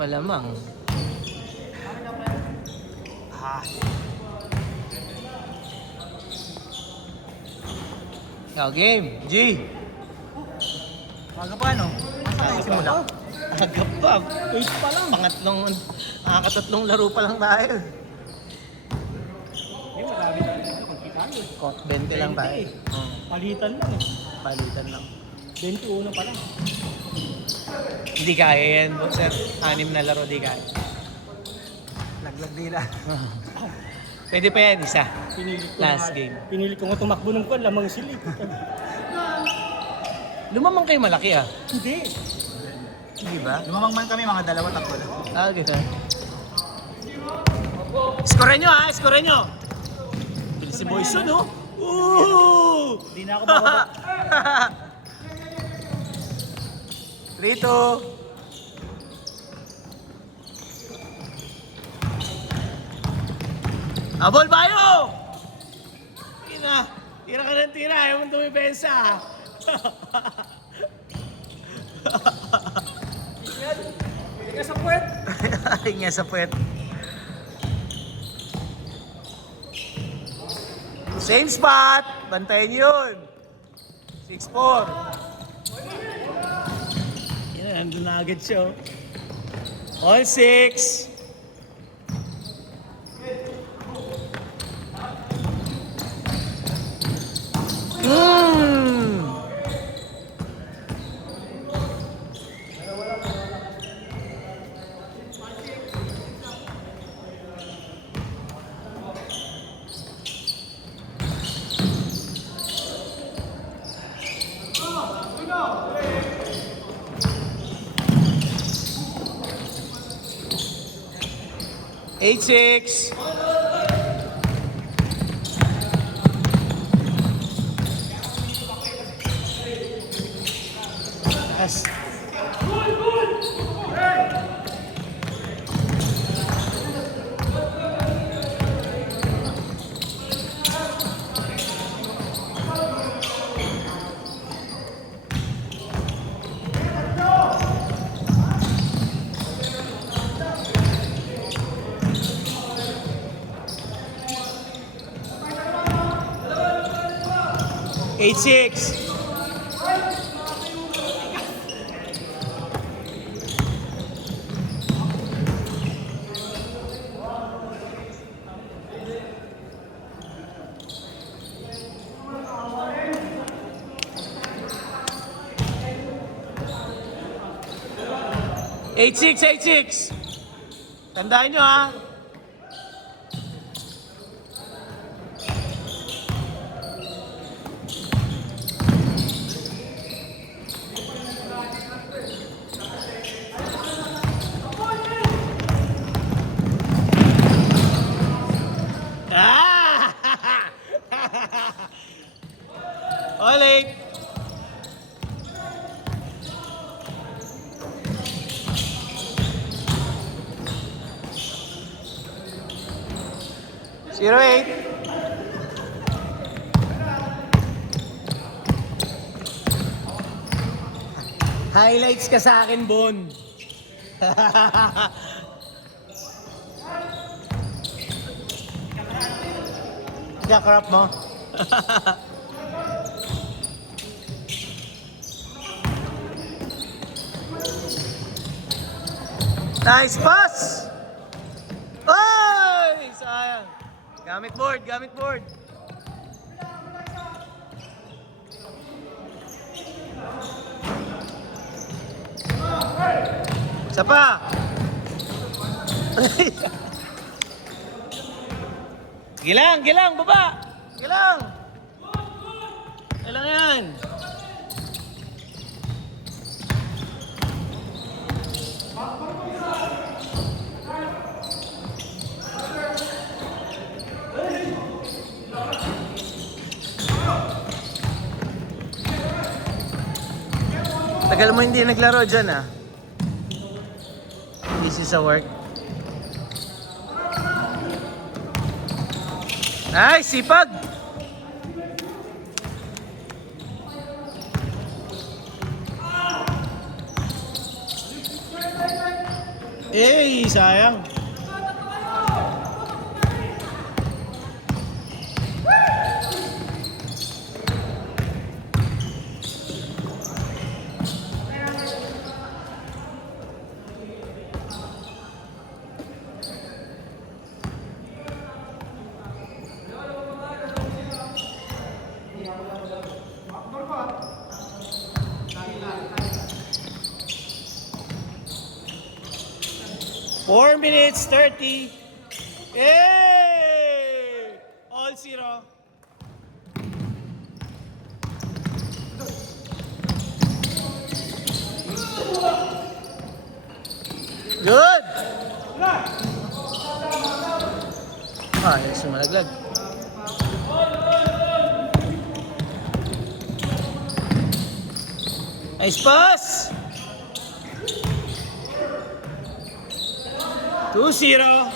Malamang. Game, G. Aga pa ano? Saan simula? Aga pa. Uy, pa lang. Nakakatatlong laro pa lang tayo. Eh, marami na rin. Pagkitaan eh. 20 lang tayo. Palitan lang eh. Palitan lang. 21 pa lang. Hindi kaya yan, sir. 6 na laro, di kaya. Laglag nila. Pwede pa yan, isa. Last game. Pinili ko nga tumakbo ng kwan, lamang sila. Lumamang kayo malaki ah. Hindi. Hindi ba? Lumamang man kami, mga dalawa takbo lang. Gito. Scorean nyo ha, scorean nyo. Bilis si Boyson, no? Hindi na ako bababa. 3-2. Abol bayo! Tira ka ng tira, ayaw mong tumipensa. Hinga sa puwet. Hinga sa puwet. Same spot! Bantayin yun! 6-4. Yan, nandun na agad siya. All 6. Mm. Eight, 6. Yes. Eight, 6. Eight, 6, 8, 6. Tandaan nyo ha. All 8. Zero 8. Highlights ka sa akin, Bon. Jack-rap mo. Nice pass! Oy! Sayang. Gamit board, gamit board. Isa pa. Gilang, gilang, baba. Gilang. Gilang yan. Tagal mo hindi naglaro dyan ah. Easy sa work. Nice, sipag! Eh, sayang. Four minutes 30. Hey! All zero. Good! Ah, yung sumalaglag. Nice pass! 2-0.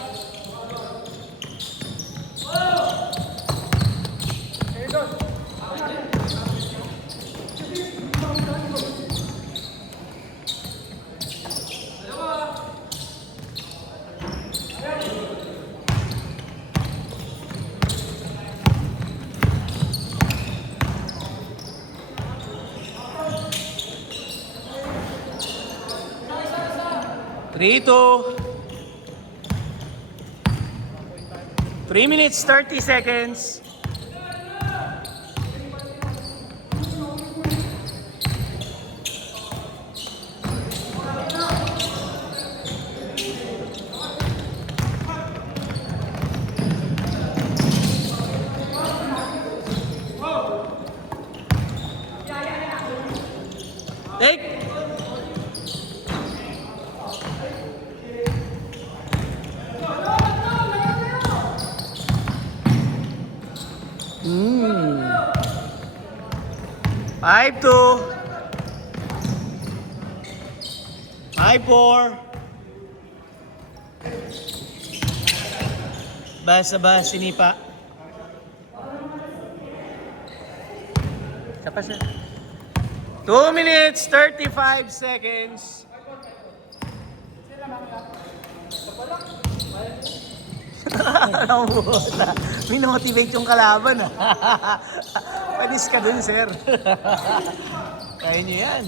Three, 2. 3 minutes, 30 seconds. Take. Mm. 5-2. 5-4. Basa-basa sinipa. Sapa siya. 2 minutes, 35 seconds. Namuha. Minomotivate yung kalaban. Panis ka dun, sir. Kaya niyo yan.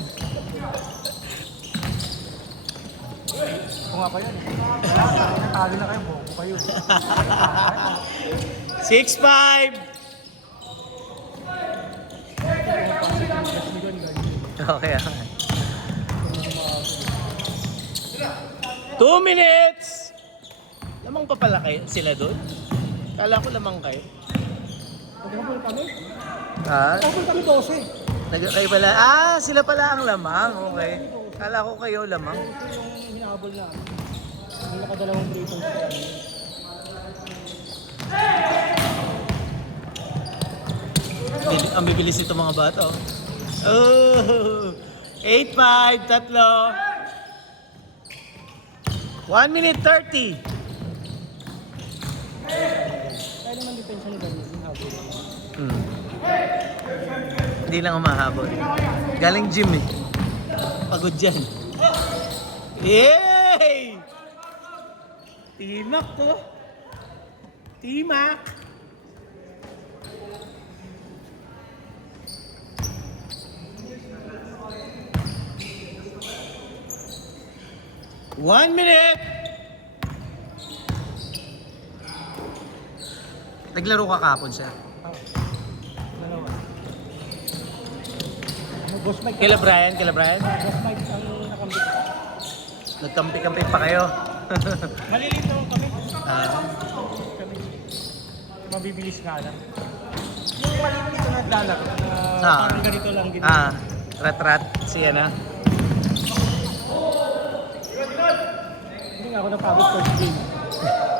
Kung nga pa yan. Natalo na kayo, buko kayo. 6-5. Okay. 2 minutes. Lamang pa pala kayo sila doon? Kala ko lamang kayo. Nag-habol kami. Ha? Nag-habol kami 12. Kayo pala. Ah, sila pala ang lamang. Okay. Kala ko kayo lamang. Ito yung hinahabol na. Yung nakadalawang play sa kami. Ang bibilis nito mga bata. Oh. 8-5, tatlo. 1 minute 30. Kaya naman depensa ni Daniel, hinahabol. Hindi lang umahabol. Galing gym eh. Pagod dyan. Yay! Timak to. Timak. One minute. Naglaro ka kahapon, sir. Dalawa. Boss Mike. Kila Brian, kila Brian. Boss Mike ang nakambit. Nagkampi-kampi pa kayo. Malilito kami. Ah, Mabibilis nga lang. Yung maliit dito na lalaro. Parang ganito lang ginawa. Ah, rat-rat. Siya na. Hindi nga ako napagod first game.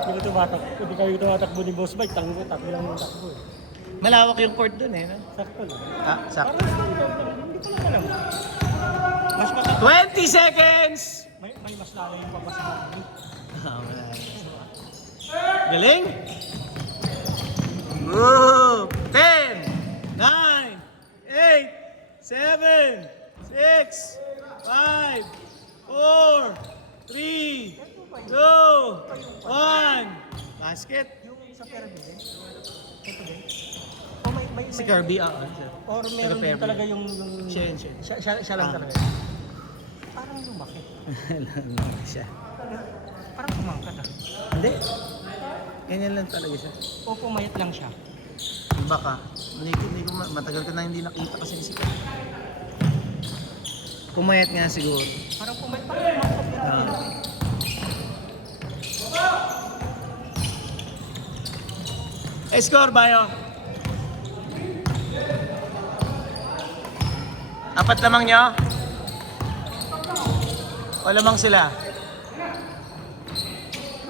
Hindi kayo tumatakbo ni Boss Mike. Takbo lang yung takbo. Malawak yung court dun eh. No? Sakto lang. Ah, sakto. Parang hindi ko lang alam. Mas matak. 20 seconds! May mas lalo yung papasok. Ah, wala. Galing! Woo! 10, 9, 8, 7, 6, 5, 4, 3, 2, 1. Basket. Yung sa Kirby din. Ito din. O may Si Kirby, sir. Or meron din talaga yung Siya. siya lang talaga. Parang lumaki. Lang siya. Parang kumangkat ah. Hindi. Ganyan lang talaga siya. O pumayat lang siya. Baka. Hindi ko matagal ko na hindi nakita kasi si Kirby. Pumayat nga siguro. Parang pumayat. Parang kumangkat. Score, Bayo. 4 lamang nyo? O lamang sila?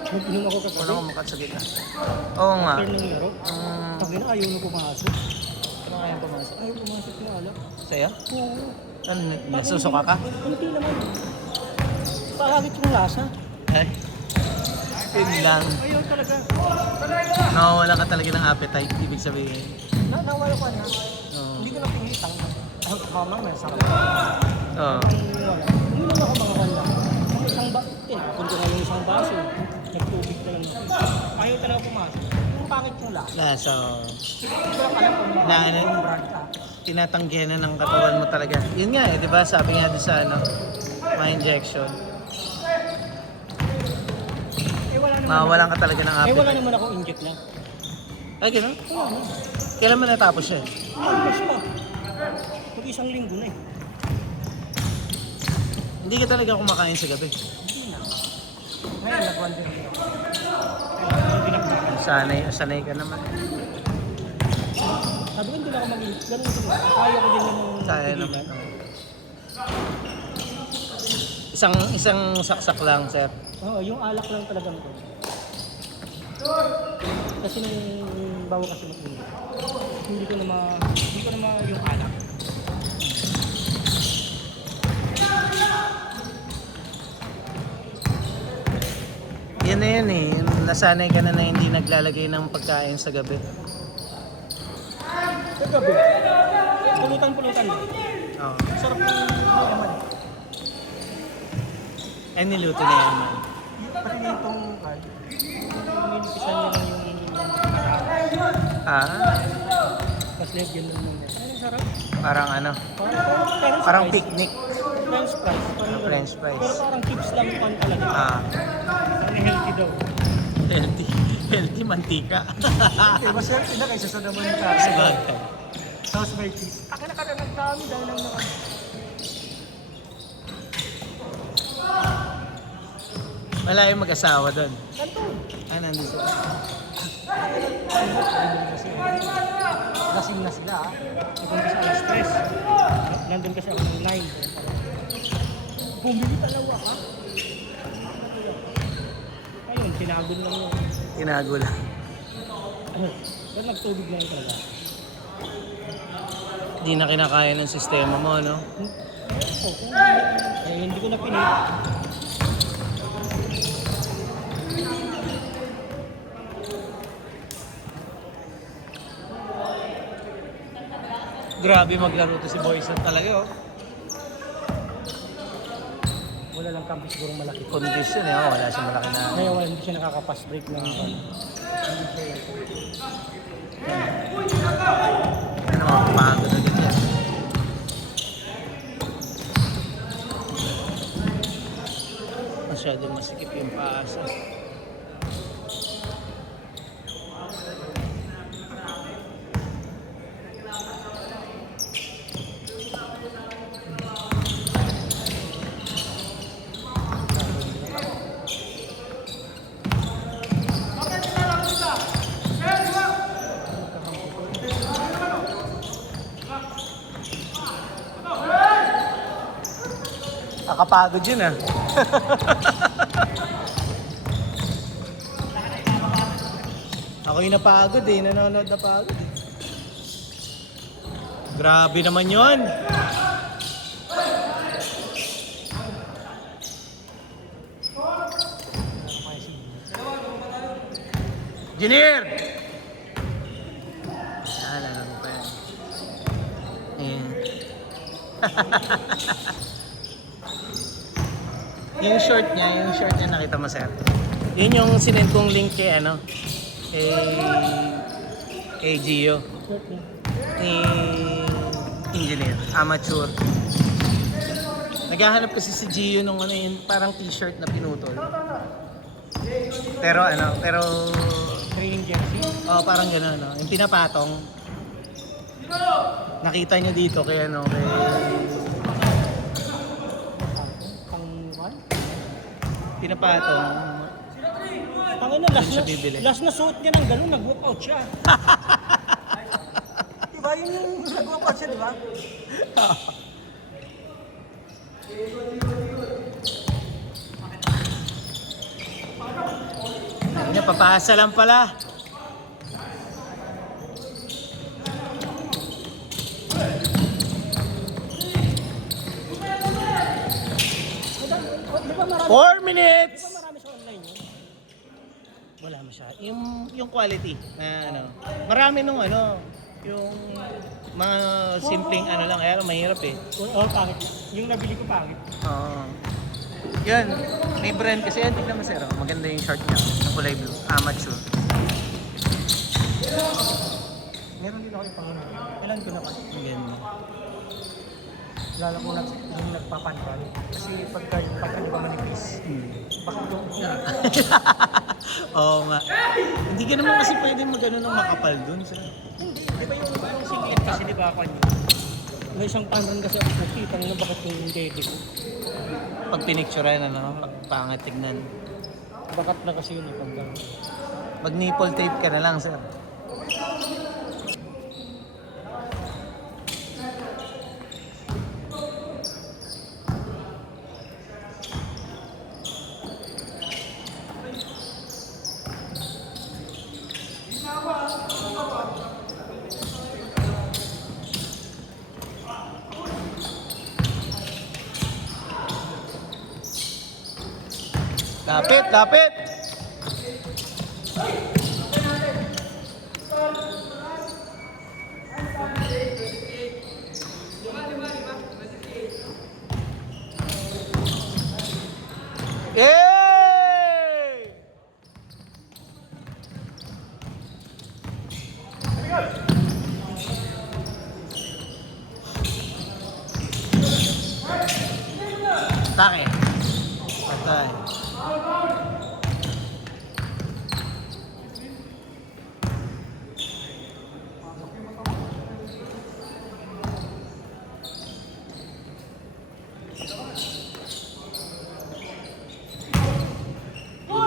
Nag-inom ako kapag. Wala akong makat sa gitna. Oo nga. After ng laro. Pag na ayaw na pumasok. Ano kaya pumasok? Ayaw pumasok na alam. Sa'yo? Oo. Ano, nasusuka ka? Kunti naman. Pahagit yung lasa. Ay. Yun lang. Ayaw talaga. Nawawala ka talaga ng appetite, ibig sabihin. Nawala ko na. Oo. Hindi ko na pinitang. Mamang may sarap. Oo. Uminom ako mga kanya. Ang isang punta nga yung isang baso. Nagtubig na lang. Ayaw talaga pumasok. Yung pangit yung lasa. So, Hindi ko lang alam kung Na, ano? yung brand ka. tinatanggihan na ng katawan mo talaga. Yun nga di ba? Sabi nga doon sa mga injection. Wala naman. Mawawalan ka talaga ng Wala appetite. naman ako inject na. Ay, gano'n? Wala na. Kailan mo natapos siya? Alpas pa. Mag-isang linggo na eh. Hindi ka talaga kumakain sa gabi. Hindi na. Ngayon, nag-wonder din ako. Yung pinagdakan. Sanay ka naman. Sabi ko, hindi na ako mag-inject. Ganun din. Kaya ko din yung Kaya naman. Isang saksak lang, sir. Oo, yung alak lang talaga nito. Kasi nung bago kasi mag-inject, hindi ko na yung alak. Yan na yan eh. Nasanay ka na hindi naglalagay ng pagkain sa gabi. Sa gabi, pulutan-pulutan. Oo. Sarap yung naman. Ay, niluto na yan, man. Pati itong nilipisan niya lang yung Ah, tapos lagyan mo muna. Ang sarap. parang ano, Parang parang fries. picnic. French fries. Parang French fries. Pero parang chips lang pan talaga. Ah, Ang healthy daw. healthy mantika. Mas healthy na kaysa sa naman ka. Sabagay. Sauce by cheese. Akin na ka na nagdami dahil lang naman. Wala yung mag-asawa doon. Nandun. Ah, nandito sila. Lasing na sila ah. Nandun kasi alas 3. Nandun kasi ako ng 9. Bumili talawa ka. Ayun, tinagol lang yun. Tinago lang. Pero nagtubig lang talaga. Hindi na kinakaya ng sistema mo, no? Hindi ko na pinili. Grabe maglaro to si Boyson talaga, oh. Wala lang kampi siguro malaki. Condition, eh. Oh, wala siyang malaki na. Ngayon wala, hindi siya nakaka-pass break ng Ano, mapapagod na din yan. Masyadong masikip yung paasa. Nakapagod yun, ah. Ako yung napagod eh, nanonood na pagod eh. Grabe naman yun. Engineer! Naalala mo pa yan. Ayan. Yung short niya nakita mo, sir. Yun yung sinend kong link kay Gio. Short din. Ni engineer, amateur. Naghahanap kasi si Gio nung yun, parang t-shirt na pinutol. Pero Training jersey. parang gano'n, no? Yung pinapatong. Nakita niya dito kay Pang-1? pinapatong. Tangina, siya bibili. last na suot niya ng gano'n, nag-walk out siya. Diba yun yung nag-walk out siya, diba? Niya, papasa lang pala. Di ba marami, 4 minutes! marami sa online yun? Wala masyado. Yung quality na marami nung yung mga simpleng lang, kaya lang mahirap eh. Oo, pangit. Yung nabili ko pangit. Oo. Yan, may brand kasi yan. Tignan mo, sir. Maganda yung shirt niya. Yung kulay blue. Amateur. Meron din ako yung Panginoon. Ilan ko na pa? Maganda. Lalo ko yung nagpapanpan. Kasi pagka di ba manipis, bakit yung Oo nga. Hindi ka naman kasi pwede magano ng makapal dun, sir. hindi. Di ba yung singlet kasi di ba kanya? May isang panran kasi ako nakita nyo bakit yung dede ko. Pag pinicturean, pag pangat tignan. Bakat na kasi yun pag Mag nipple tape ka na lang, sir. Lapit, lapit! Yay! Atake. Patay.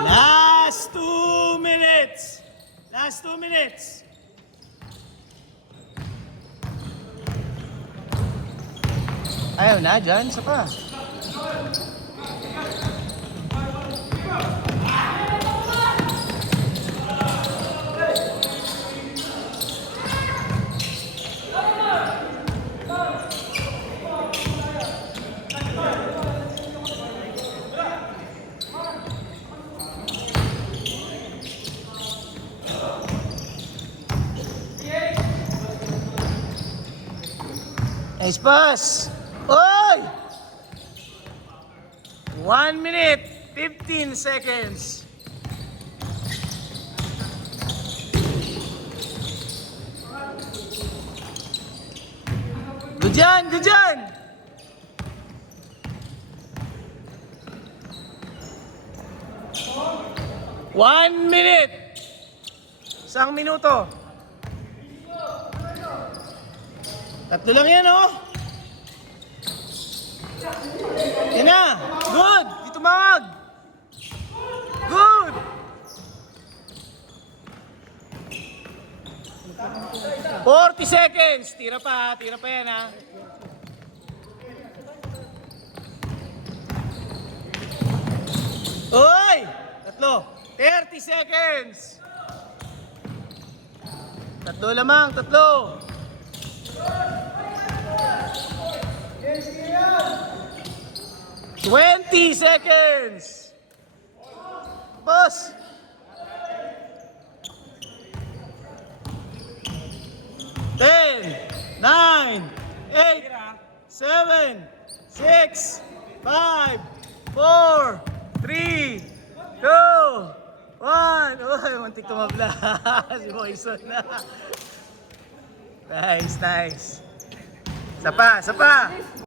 Last 2 minutes. Last 2 minutes. Ayaw na, dyan. Isa pa. Nice pass. Oy! 1 minute, 15 seconds. Good dyan, good dyan. One minute. Isang minuto. Tatlo lang yan, oh. Yan na. Good. Dito mag. Good. 40 seconds. Tira pa yan, ha. Uy! Tatlo. 30 seconds. Tatlo lamang, tatlo. 20 seconds. Boss. 10, 9, 8, 7, 6, 5, 4, 4, 3, 2, 1. Uy, muntik tumabla. Si Moison na. Nice, nice. Isa pa, isa pa.